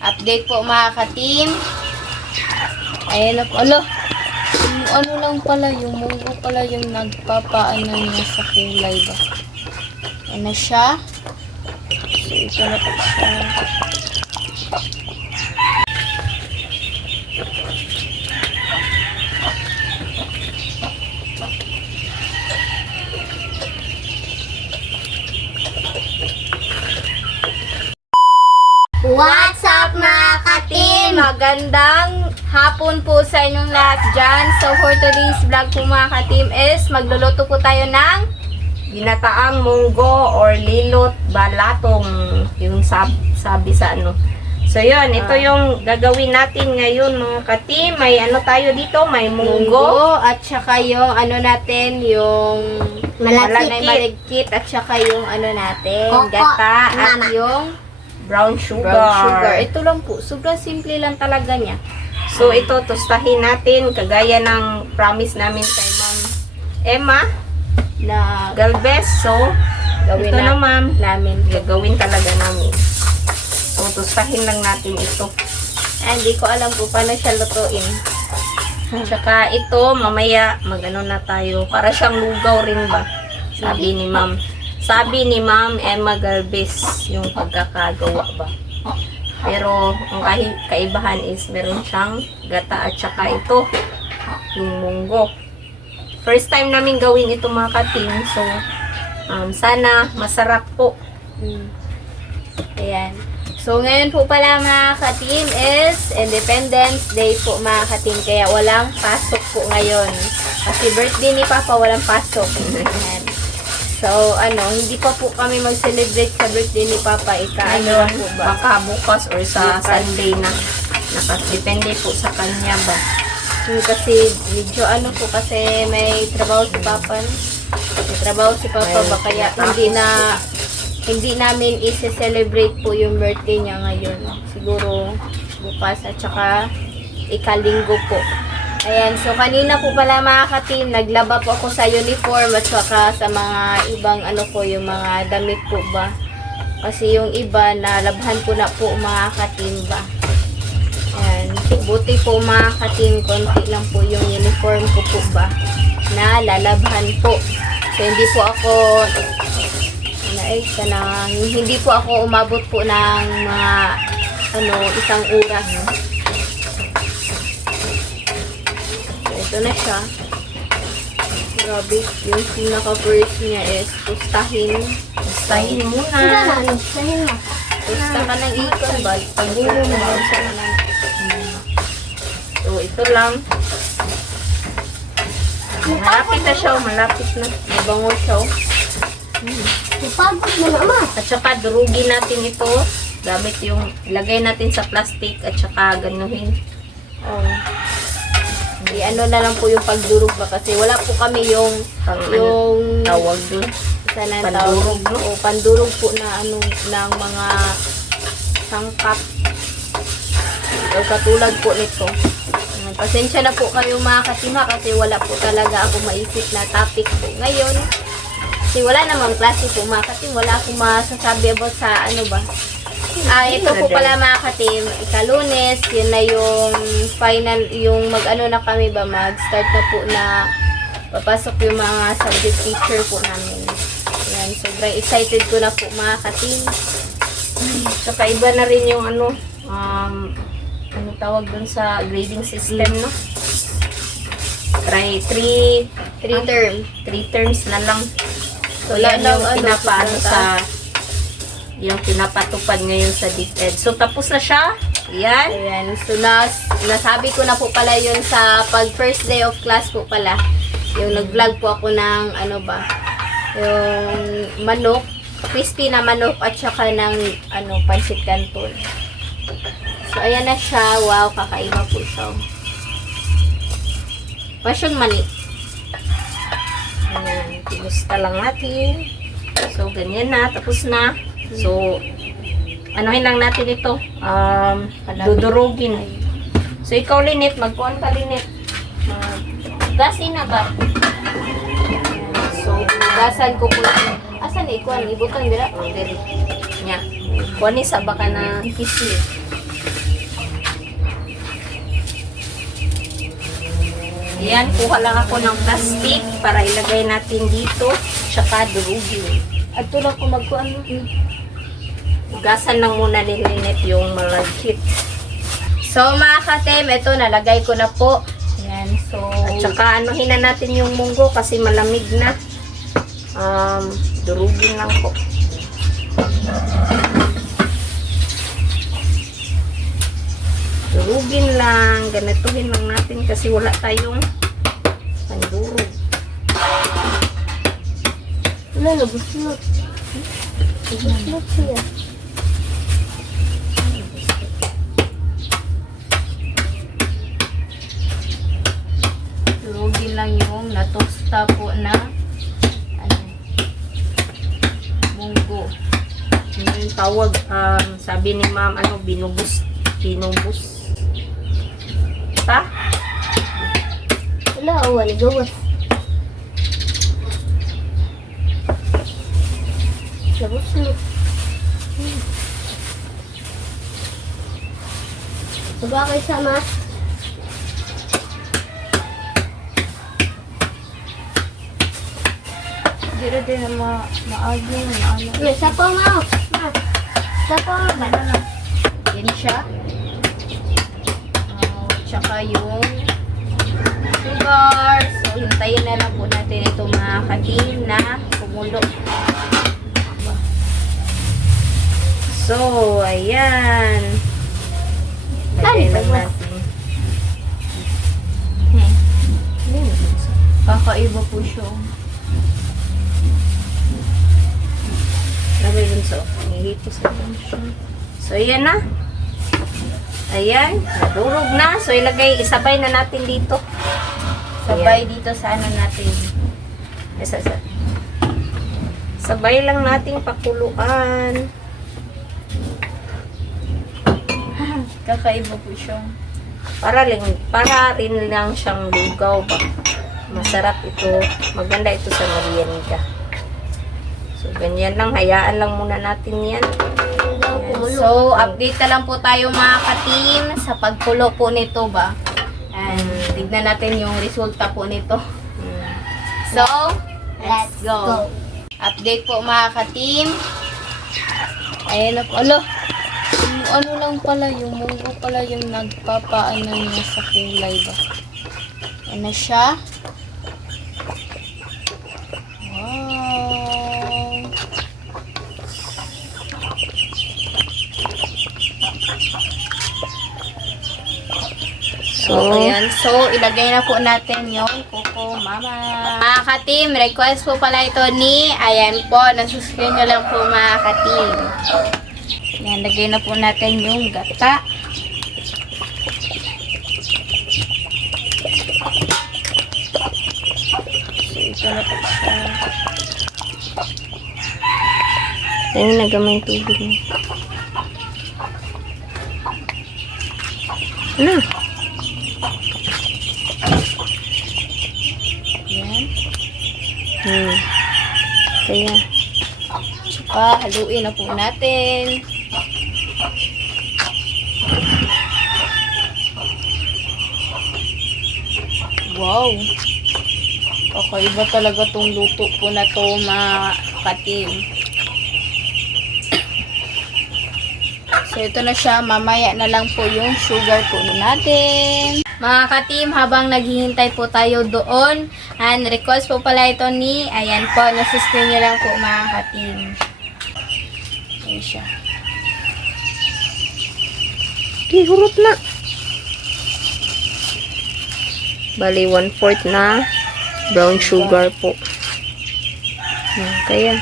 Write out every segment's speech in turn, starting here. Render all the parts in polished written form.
Update po mga ka-team. Ayan na po. Alo, yung ano lang pala, yung munggo pala yung nagpapaano niya sa kulay ba. Ayan na siya. So, ito na po siya. What's up mga ka-team? Magandang hapon po sa inyong lahat dyan. So for today's vlog po mga ka-team is magluluto po tayo ng Ginataang munggo or lilot balatong yung sabi sa ano. So yun, ito yung gagawin natin ngayon mga ka-team. May ano tayo dito, may munggo. at saka yung ano natin, yung maligkit at saka yung ano natin, Coco, gata at mama. yung Brown sugar. brown sugar. Ito lang po, sobrang simple lang talaga niya. So ito, tustahin natin kagaya ng promise namin kay Ma'am Emma Na Galvez. So, gawin ito na na ma'am, namin. gagawin talaga namin. So, tustahin lang natin ito. Hindi ko alam po paano siya lutuin. Tsaka ito, mamaya magano na tayo. Para siyang lugaw rin ba? Sabi ni Ma'am. Sabi ni Ma'am Emma Galvez yung pagkakagawa ba. Pero ang kaibahan is meron siyang gata at saka ito yung munggo. First time namin gawin ito mga ka-team. So, sana masarap po. Ayan. So, ngayon po pala mga ka-team is Independence Day po mga ka-team. Kaya walang pasok po ngayon. Kasi birthday ni Papa, walang pasok. Ayan. So, hindi pa po kami mag-celebrate sa birthday ni Papa. Ika-ano po ba? Baka bukas or sa Bukas. Sunday na. Depende po sa kanya ba. Kasi medyo po kasi may trabaho si Papa. May trabaho si Papa ba kaya hindi namin i-celebrate po yung birthday niya ngayon. Siguro bukas at saka ikalinggo po. Ayan, so kanina po pala mga ka-team, naglaba po ako sa uniform at saka sa mga ibang yung mga damit po ba. Kasi yung iba nalabhan ko na po mga ka-team ba. Ayan, buti po mga ka-team, konti lang po yung uniform ko po ba na lalabhan po. So hindi po ako hindi po ako umabot po ng mga isang oras. So, ito na siya. Grabe, yung pinaka-first niya is tustahin. Tustahin muna. Tusta ka ng ikon ba? Pag-ulo mo sa kanan. So, ito lang. Malapit na siya. Malapit na. Mabango siya. Ipagod mo naman. At saka durugin natin ito. Gamit yung ilagay natin sa plastic at saka ganuhin. Ano na lang po yung pagdurog ba kasi wala po kami yung Tawag dun. sana Pandurog, no? O pandurog po na ng mga sangkap. So, katulad po nito. Pasensya na po kayo mga katima kasi wala po talaga ako maisip na topic po ngayon. Kasi wala namang klase po mga katim. Wala akong masasabi about sa ba. Ito po pala mga katim. Ika-Lunes, yun na yung final, yung na kami ba. Mag-start na po na papasok yung mga subject teacher po namin. Yan, sobrang excited ko na po mga katim. Saka iba na rin yung tawag dun sa grading system, no? Try 3 terms na lang. So, yan yung yung pinapatupad ngayon sa DepEd. So, tapos na siya. Yan. Ayan. So, nasabi ko na po pala yun sa first day of class po pala. Yung nag-vlog po ako ng yung manok, crispy na manok at saka ng pancit canton. So, ayan na siya. Wow, kakaiba po siya. Pasyong mani. Ayan, pinusta lang natin. So, ganyan na. Tapos na. So, anuhin lang natin ito. Dudurugin. So, ikaw, Linet, magkuhan ka, Linet. Gasin na ba? So, gasan ko po. Asan ikuan? Ibutan dira? Dili. Nya. Kuhan ni sa baka na kisi. Ayan, kuha lang ako ng plastic para ilagay natin dito. Tsaka durugin. At tulad ko magkuhan mo. Ugasan lang muna ni Lynette yung malagkit. So mga katim, ito nalagay ko na po. Ayan, so... At saka anuhin na natin yung munggo kasi malamig na. Durugin lang po. Durugin lang. Ganituhin lang natin kasi wala tayong pandurog. Wala, lubos-lubos. Lubos-lubos siya. Durugin lang yung natosta po na munggo. Yung tawag, sabi ni ma'am, binubus. Binubus. Pa? Wala, awan, gawas. Lubos-lubos. Diba kayo sama? Dito din na maaging ano. May sapaw nga. Sapaw nga. Yan siya. Tsaka yung sugar. So, hintayin na lang po natin ito mga katim na kumulo. So, ayan. Lagay lang natin. Kakaiba po siya. Lagay dun sa hihipos natin siya. So, ayan na. Ayan. Nadurog na. So, isabay na natin dito. Sabay dito sa ano natin. Sabay lang nating pakuluan. Kakaiba po siya. Para rin lang siyang lugaw ba. Masarap ito. Maganda ito sa merienda. So, ganyan lang. Hayaan lang muna natin yan. So, update na lang po tayo mga katim sa pagkulo po nito ba. And tignan natin yung resulta po nito. So, let's go. Update po mga katim. Ayan na po. Yung ano lang pala, yung munggo pala yung nagpapaano niya sa kulay ba. Ayan na siya. Wow. So, ayan. So, ilagay na po natin yung Coco Mama. Mga katim, request po pala ito ni, ayan po, nasuscreen nyo lang po mga katim. Ayan, lagay na po natin yung gata. So, ito na po siya. Ayun, nagamay yung tubig mo. Ano? Ayan. Kaya. Tsaka, haluin na po natin. Wow! Kakaiba talaga tong luto po na to mga katim. So, ito na siya. Mamaya na lang po yung sugar po natin. Mga katim, habang naghihintay po tayo doon, and request po pala ito ni, ayan po, nasa-screen nyo lang po mga katim. Ayan siya. Hurot na. Bali, 1/4 na brown sugar po. Kaya.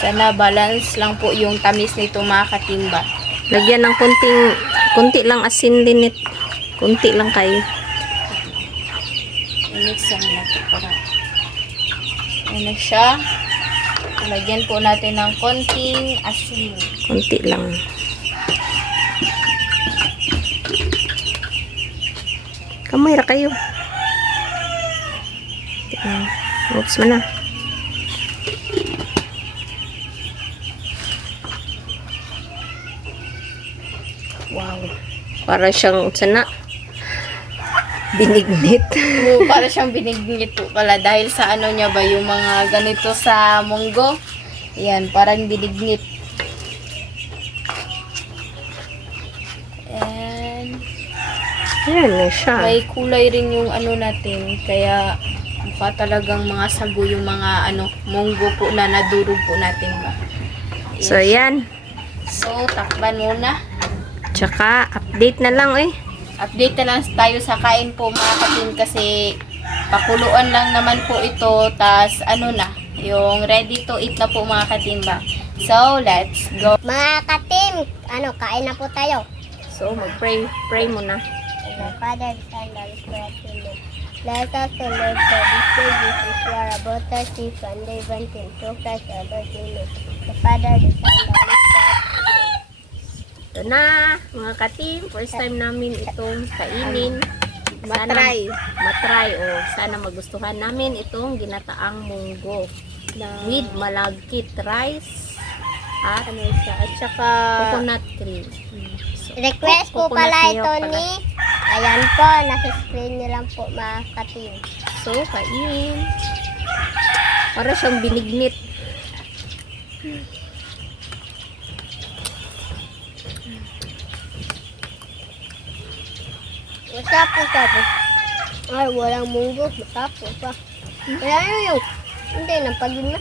Sana balance lang po yung tamis nito mga katimba. Lagyan ng konti lang asin din it. Konti lang kayo. I-mix lang natin para. Ayan na siya. Lagyan po natin ng konting asin. Konti lang. Kamay ra kayo. Oops, mana. Para siyang, sana, binignit. Oo, para siyang binignit po pala dahil sa ano niya ba, yung mga ganito sa munggo. Yan, parang binignit. And Ayan na siya. may kulay rin yung ano natin, kaya mukha talagang mga sago yung mga ano, munggo po na nadurog po natin ba. So, yan. So, takpan muna. Tsaka, update na lang eh. Update na lang tayo sa kain po mga katim kasi pakuluan lang naman po ito, tas ano na, yung ready to eat na po mga katimba. So, let's go. Mga katim, kain na po tayo. So, mag-pray. Pray muna. In the Father, the Son, and the Spirit, amen. Let us to Lord for this day, Jesus, you are about us, if and even till through Christ our Lord, amen. The Father, the Son, and the Holy Spirit, amen. Ito na, mga katim. First time namin itong kainin. Matry. Matry. O, sana magustuhan namin itong ginataang munggo. With malagkit rice at Ano siya? At saka, coconut cream. So, Request po coconut pala milk ito pala. ni, ayan po, nasa-screen niyo lang po mga katim. So, kainin. Para siyang binignit. Masarap po. Ay, walang munggo, masarap po pa. Kaya ano yung, hindi, napagod na.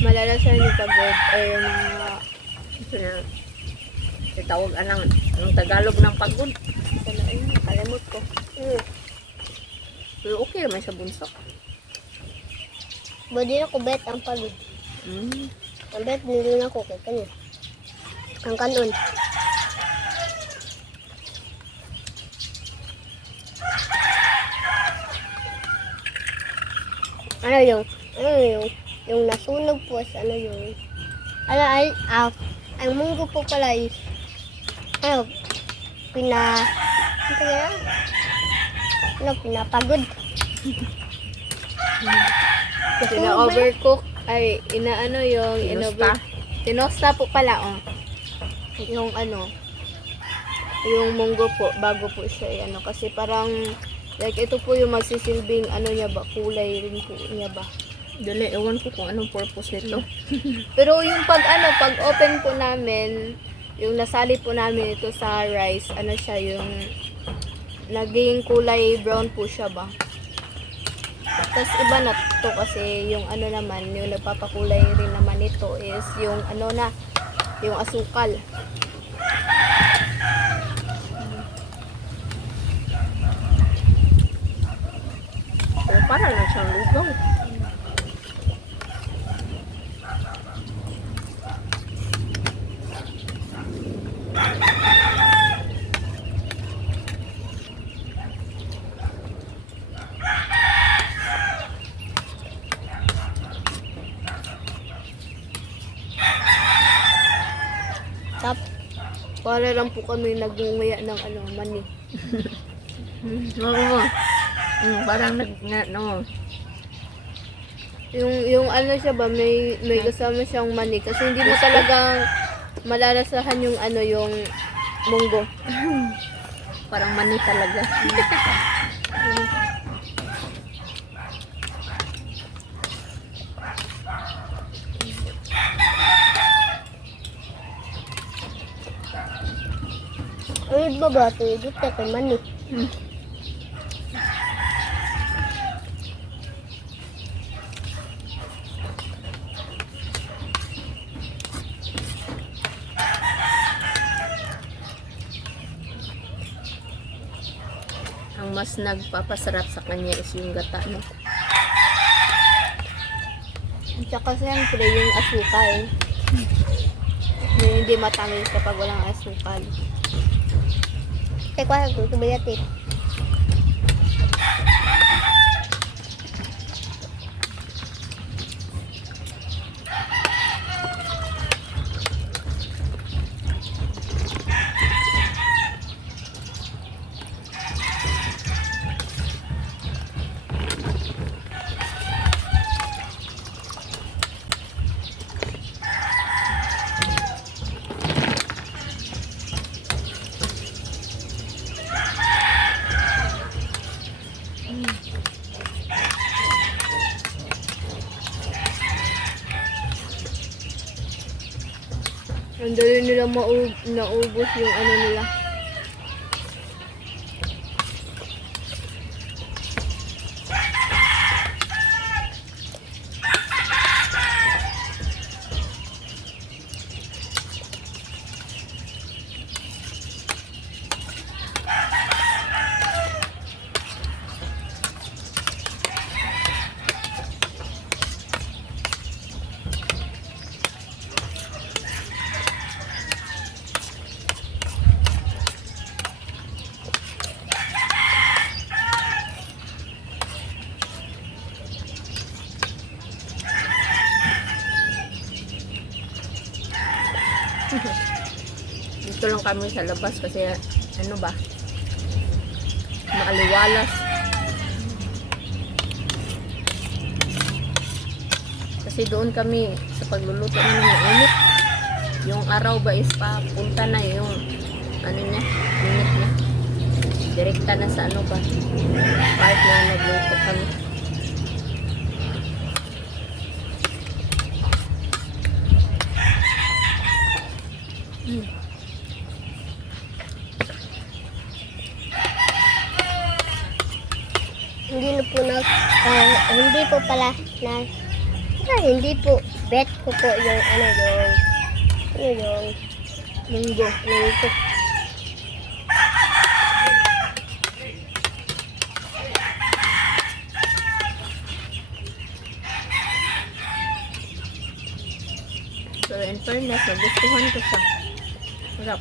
malalasan yung pagod or yung mga, Ito na. Itawag ang Tagalog ng pagod. ano, ay, kalimot ko. Pero okay naman sa bunso. Badi na ko bet ang pagod. Ang bet, nilo na ko kay kanya. Ang kanon. Yung nasunog po sa ang munggo po pala is, pinapagod. Pina-overcook, ay, inaano yung, Tinusta. tinosta po pala, oh. Yung ano, yung munggo po, bago po siya, ano, kasi parang, like, ito po yung magsisilbing, ano niya ba, kulay rin po niya ba. Dali, ewan ko kung anong purpose nito. Pero yung pag open po namin, yung nasali po namin ito sa rice, ano siya, yung naging kulay brown po siya ba. Tapos iba na to kasi yung ano naman, yung nagpapakulay rin naman ito is yung ano na, yung asukal. Pero para lang siyang lugaw. Tap, para lang po kami nagmumaya ng ano, mani. Oo. Parang no. Yung ano siya ba, may kasama siyang mani kasi hindi mo talagang malalasahan yung ano, yung munggo. Parang mani talaga. Ang iba ba ito? Ito kay mani. Ang mas nagpapasarap sa kanya is yung gata, no? At saka siyempre yung asukal. Yung hindi matamis kapag walang asukal. Teka, kung sabayat Ang dali nila naubos yung ano nila. Dito lang kami sa labas kasi ano ba? Maaliwalas. Kasi doon kami sa pagluluto namin mainit. Yung araw ba is papunta na yung ano niya, init niya. Direkta na sa ano ba? Part na nagluto kami. Hindi na po hindi po pala hindi po bet ko po yung yung munggo. Pero in fairness, nagustuhan ko siya. Sarap.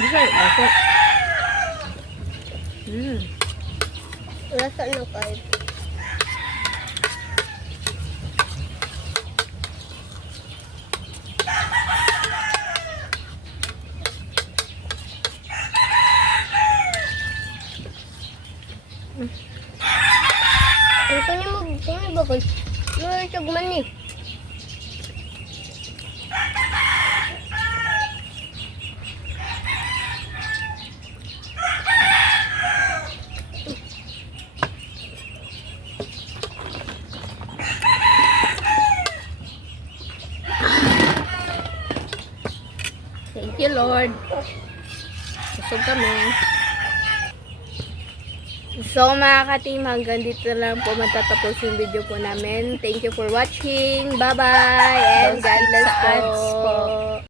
Bisa, masuk. Rasa na kayo. Ito niya mo ba? Lusog man eh. Thank you, Lord. Busog kami. So mga ka-team, hanggang dito lang po matatapos yung video po namin. Thank you for watching. Bye-bye. And Don't God skip bless sa ads po. po.